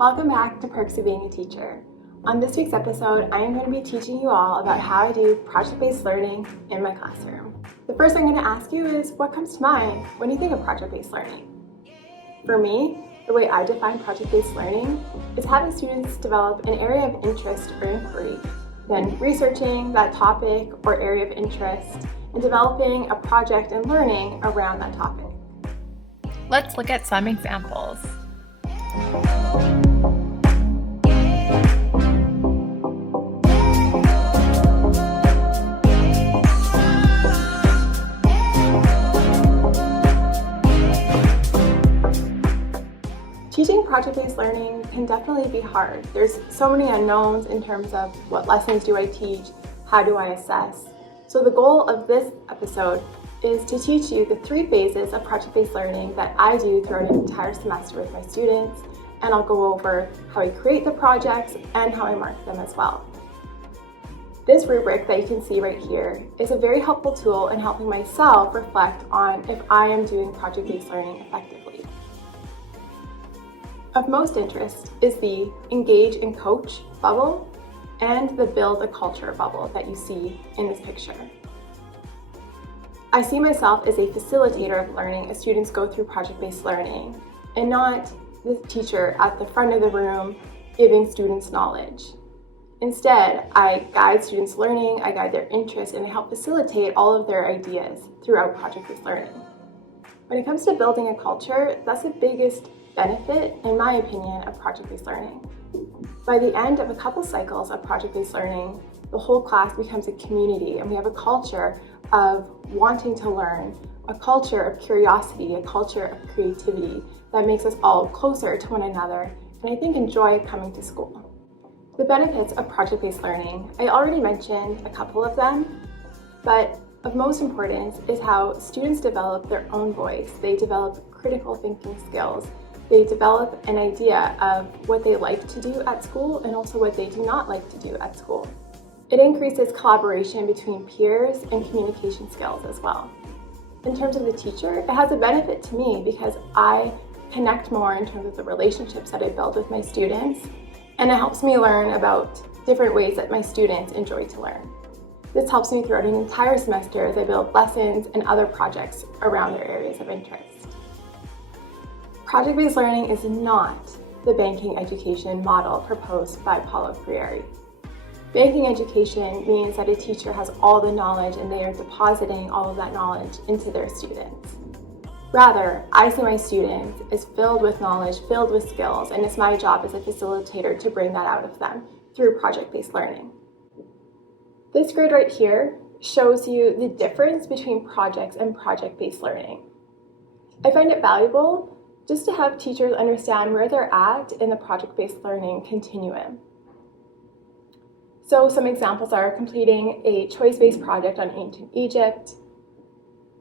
Welcome back to Perks of Being a Teacher. On this week's episode, I am going to be teaching you all about how I do project-based learning in my classroom. The first thing I'm going to ask you is, what comes to mind when you think of project-based learning? For me, the way I define project-based learning is having students develop an area of interest or inquiry, then researching that topic or area of interest, and developing a project and learning around that topic. Let's look at some examples. Teaching project-based learning can definitely be hard. There's so many unknowns in terms of what lessons do I teach, how do I assess. So the goal of this episode is to teach you the 3 phases of project-based learning that I do throughout an entire semester with my students, and I'll go over how I create the projects and how I mark them as well. This rubric that you can see right here is a very helpful tool in helping myself reflect on if I am doing project-based learning effectively. Of most interest is the engage and coach bubble and the build a culture bubble that you see in this picture. I see myself as a facilitator of learning as students go through project-based learning, and not the teacher at the front of the room giving students knowledge. Instead, I guide students' learning, I guide their interests, and I help facilitate all of their ideas throughout project-based learning. When it comes to building a culture, that's the biggest benefit, in my opinion, of project-based learning. By the end of a couple cycles of project-based learning, the whole class becomes a community, and we have a culture of wanting to learn, a culture of curiosity, a culture of creativity that makes us all closer to one another, and I think enjoy coming to school. The benefits of project-based learning, I already mentioned a couple of them, but of most importance is how students develop their own voice. They develop critical thinking skills. They develop an idea of what they like to do at school and also what they do not like to do at school. It increases collaboration between peers and communication skills as well. In terms of the teacher, it has a benefit to me because I connect more in terms of the relationships that I build with my students, and it helps me learn about different ways that my students enjoy to learn. This helps me throughout an entire semester as I build lessons and other projects around their areas of interest. Project-based learning is not the banking education model proposed by Paulo Freire. Banking education means that a teacher has all the knowledge and they are depositing all of that knowledge into their students. Rather, I see my students as filled with knowledge, filled with skills, and it's my job as a facilitator to bring that out of them through project-based learning. This grid right here shows you the difference between projects and project-based learning. I find it valuable just to have teachers understand where they're at in the project-based learning continuum. So some examples are completing a choice-based project on ancient Egypt,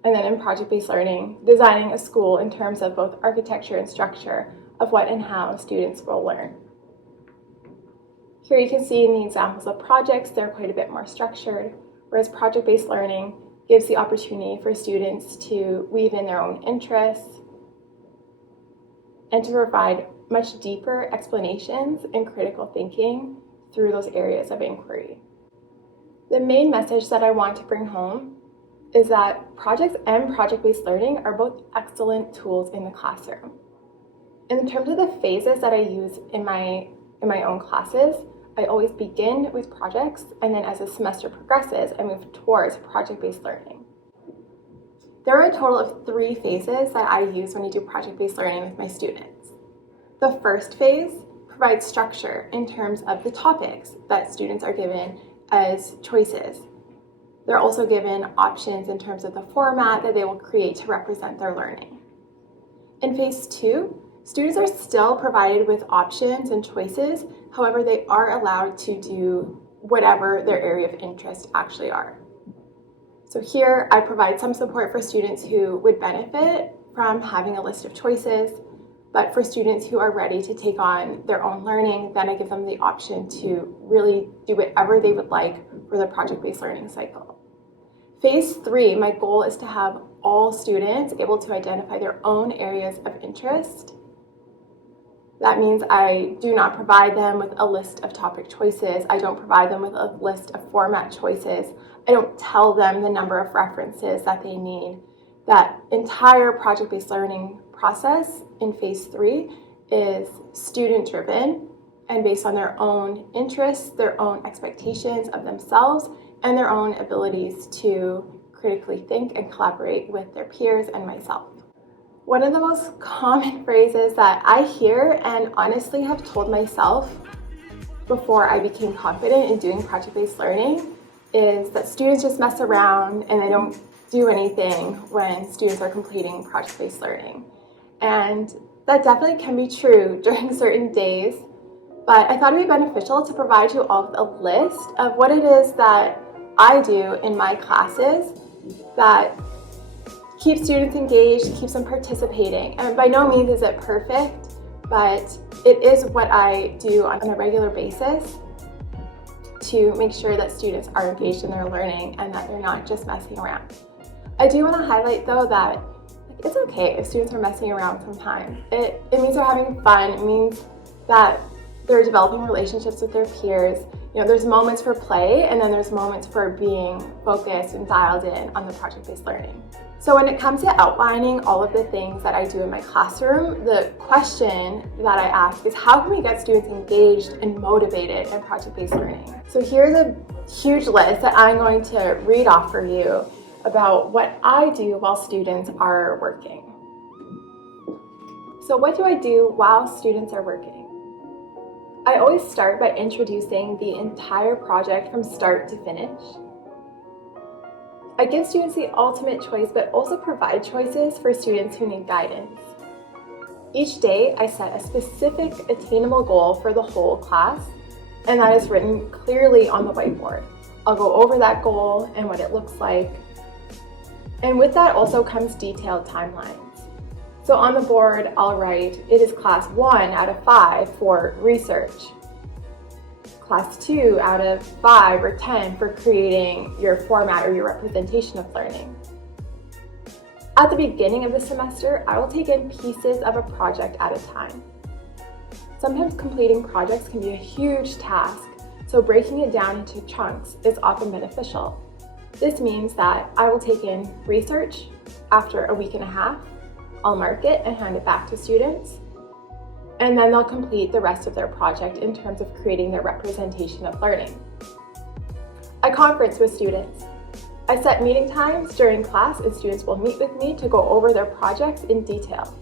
and then in project-based learning, designing a school in terms of both architecture and structure of what and how students will learn. Here you can see in the examples of projects, they're quite a bit more structured, whereas project-based learning gives the opportunity for students to weave in their own interests and to provide much deeper explanations and critical thinking through those areas of inquiry. The main message that I want to bring home is that projects and project-based learning are both excellent tools in the classroom. In terms of the phases that I use in my own classes, I always begin with projects, and then as the semester progresses, I move towards project-based learning. There are a total of 3 phases that I use when I do project-based learning with my students. The first phase provides structure in terms of the topics that students are given as choices. They're also given options in terms of the format that they will create to represent their learning. In phase 2, students are still provided with options and choices, however, they are allowed to do whatever their area of interest actually are. So here I provide some support for students who would benefit from having a list of choices, but for students who are ready to take on their own learning, then I give them the option to really do whatever they would like for the project-based learning cycle. Phase 3, my goal is to have all students able to identify their own areas of interest That means I do not provide them with a list of topic choices. I don't provide them with a list of format choices. I don't tell them the number of references that they need. That entire project-based learning process in phase 3 is student-driven and based on their own interests, their own expectations of themselves, and their own abilities to critically think and collaborate with their peers and myself. One of the most common phrases that I hear and honestly have told myself before I became confident in doing project-based learning is that students just mess around and they don't do anything when students are completing project-based learning. And that definitely can be true during certain days, but I thought it would be beneficial to provide you all a list of what it is that I do in my classes that keeps students engaged, keeps them participating. And by no means is it perfect, but it is what I do on a regular basis to make sure that students are engaged in their learning and that they're not just messing around. I do want to highlight though that it's okay if students are messing around sometimes. It means they're having fun. It means that they're developing relationships with their peers. You know, there's moments for play and then there's moments for being focused and dialed in on the project-based learning. So when it comes to outlining all of the things that I do in my classroom, the question that I ask is how can we get students engaged and motivated in project-based learning? So here's a huge list that I'm going to read off for you about what I do while students are working. So what do I do while students are working? I always start by introducing the entire project from start to finish. I give students the ultimate choice, but also provide choices for students who need guidance. Each day, I set a specific attainable goal for the whole class, and that is written clearly on the whiteboard. I'll go over that goal and what it looks like. And with that also comes detailed timelines. So on the board, I'll write, it is class 1 out of 5 for research. Class 2 out of 5 or 10 for creating your format or your representation of learning. At the beginning of the semester, I will take in pieces of a project at a time. Sometimes completing projects can be a huge task, so breaking it down into chunks is often beneficial. This means that I will take in research after a week and a half, I'll mark it and hand it back to students, and then they'll complete the rest of their project in terms of creating their representation of learning. I conference with students. I set meeting times during class and students will meet with me to go over their projects in detail.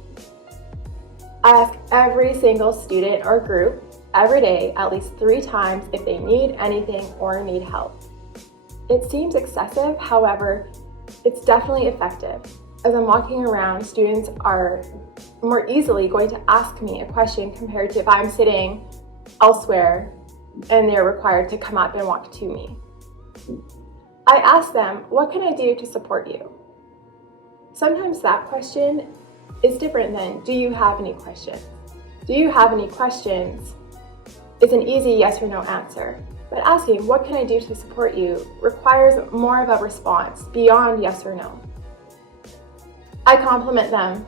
I ask every single student or group every day at least 3 times if they need anything or need help. It seems excessive, however, it's definitely effective. As I'm walking around, students are more easily going to ask me a question compared to if I'm sitting elsewhere and they're required to come up and walk to me. I ask them, what can I do to support you? Sometimes that question is different than, do you have any questions? Do you have any questions is an easy yes or no answer. But asking, what can I do to support you, requires more of a response beyond yes or no. I compliment them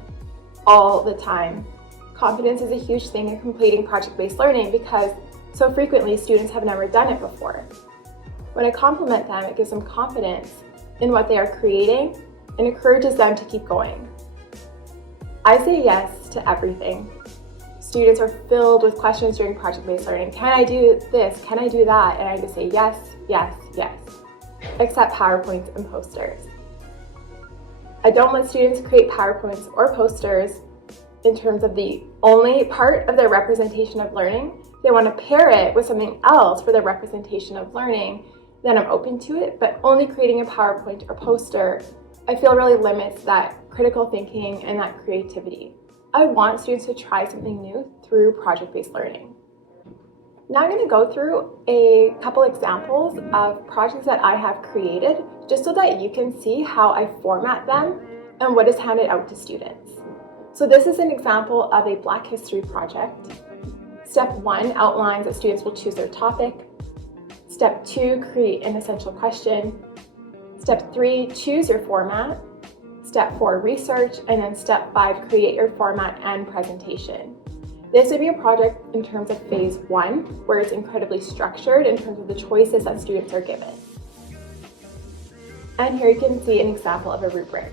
all the time. Confidence is a huge thing in completing project-based learning because so frequently students have never done it before. When I compliment them, it gives them confidence in what they are creating and encourages them to keep going. I say yes to everything. Students are filled with questions during project-based learning. Can I do this? Can I do that? And I just say yes, yes, yes, except PowerPoints and posters. I don't let students create PowerPoints or posters in terms of the only part of their representation of learning. If they want to pair it with something else for their representation of learning, then I'm open to it, but only creating a PowerPoint or poster, I feel really limits that critical thinking and that creativity. I want students to try something new through project-based learning. Now I'm going to go through a couple examples of projects that I have created just so that you can see how I format them and what is handed out to students. So this is an example of a Black History project. Step 1 outlines that students will choose their topic. Step 2, create an essential question. Step 3, choose your format. Step 4, research. And then step 5, create your format and presentation. This would be a project in terms of phase 1, where it's incredibly structured in terms of the choices that students are given. And here you can see an example of a rubric.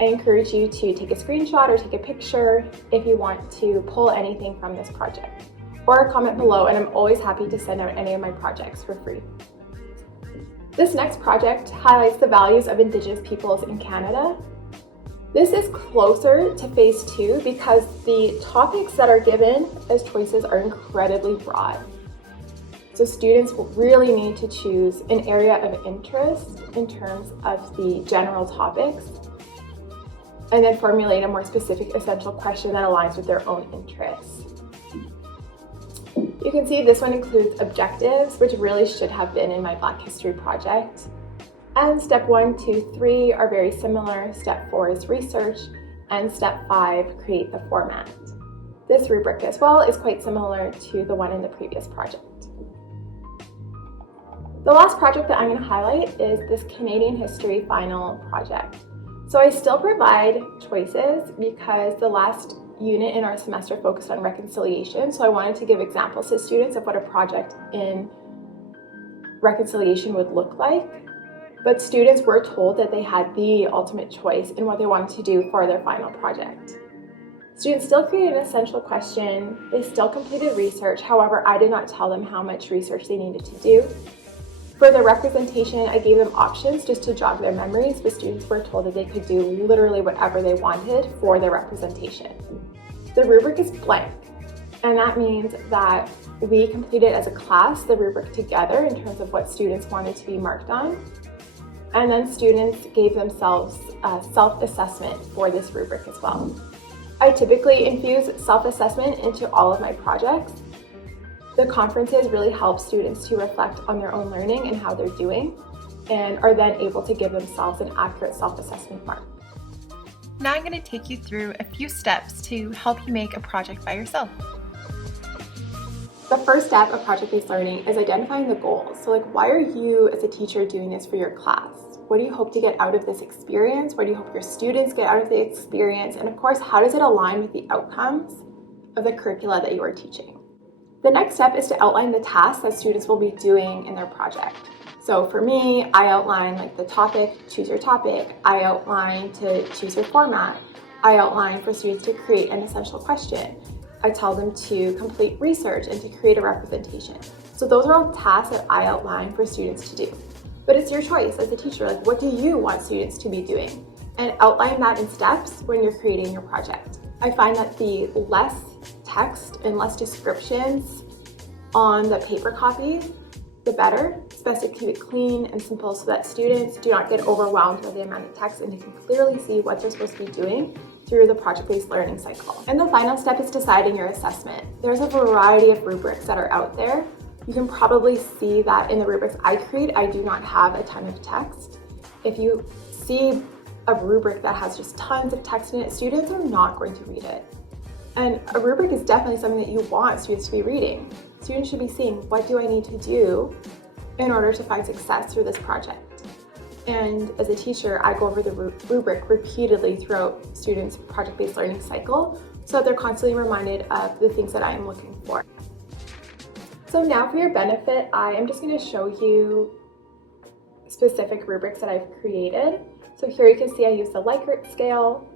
I encourage you to take a screenshot or take a picture if you want to pull anything from this project, or comment below, and I'm always happy to send out any of my projects for free. This next project highlights the values of Indigenous peoples in Canada. This is closer to phase 2 because the topics that are given as choices are incredibly broad. So students will really need to choose an area of interest in terms of the general topics, and then formulate a more specific essential question that aligns with their own interests. You can see this one includes objectives, which really should have been in my Black History project. And step 1, 2, 3 are very similar. Step 4 is research, and step 5, create the format. This rubric as well is quite similar to the one in the previous project. The last project that I'm going to highlight is this Canadian History final project. So I still provide choices because the last unit in our semester focused on reconciliation, so I wanted to give examples to students of what a project in reconciliation would look like. But students were told that they had the ultimate choice in what they wanted to do for their final project. Students still created an essential question, they still completed research, however, I did not tell them how much research they needed to do. For the representation, I gave them options just to jog their memories, but students were told that they could do literally whatever they wanted for their representation. The rubric is blank, and that means that we completed as a class the rubric together in terms of what students wanted to be marked on. And then students gave themselves a self-assessment for this rubric as well. I typically infuse self-assessment into all of my projects. The conferences really help students to reflect on their own learning and how they're doing, and are then able to give themselves an accurate self-assessment mark. Now I'm going to take you through a few steps to help you make a project by yourself. The first step of project-based learning is identifying the goals. So why are you as a teacher doing this for your class? What do you hope to get out of this experience? What do you hope your students get out of the experience? And of course, how does it align with the outcomes of the curricula that you are teaching? The next step is to outline the tasks that students will be doing in their project. So for me, I outline the topic, choose your topic. I outline to choose your format. I outline for students to create an essential question. I tell them to complete research and to create a representation. So those are all tasks that I outline for students to do. But it's your choice as a teacher, what do you want students to be doing? And outline that in steps when you're creating your project. I find that the less text and less descriptions on the paper copies, the better. It's best to keep it clean and simple so that students do not get overwhelmed by the amount of text and they can clearly see what they're supposed to be doing through the project-based learning cycle. And the final step is deciding your assessment. There's a variety of rubrics that are out there. You can probably see that in the rubrics I create, I do not have a ton of text. If you see a rubric that has just tons of text in it, students are not going to read it. And a rubric is definitely something that you want students to be reading. Students should be seeing, what do I need to do in order to find success through this project? And as a teacher, I go over the rubric repeatedly throughout students' project-based learning cycle so that they're constantly reminded of the things that I am looking for. So now for your benefit, I am just going to show you specific rubrics that I've created. So here you can see I use the Likert scale.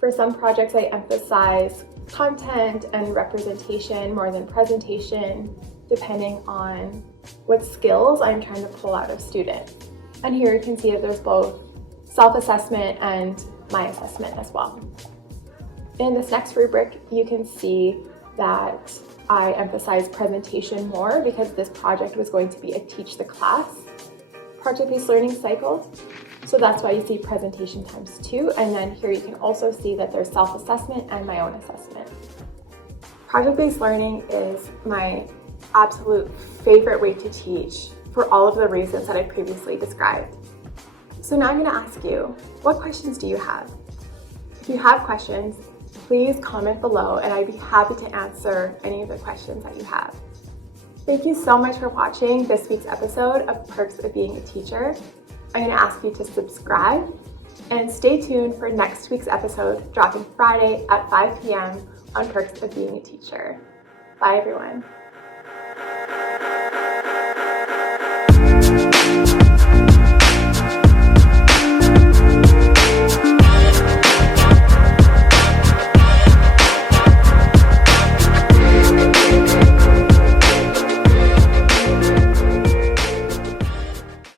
For some projects, I emphasize content and representation more than presentation, depending on what skills I'm trying to pull out of students. And here you can see that there's both self-assessment and my assessment as well. In this next rubric, you can see that I emphasize presentation more because this project was going to be a teach the class project-based learning cycle. So that's why you see presentation times 2. And then here you can also see that there's self-assessment and my own assessment. Project-based learning is my absolute favorite way to teach for all of the reasons that I previously described. So now I'm going to ask you, what questions do you have? If you have questions, please comment below and I'd be happy to answer any of the questions that you have. Thank you so much for watching this week's episode of Perks of Being a Teacher. I'm going to ask you to subscribe And stay tuned for next week's episode, dropping Friday at 5 p.m. on Perks of Being a Teacher. Bye, everyone.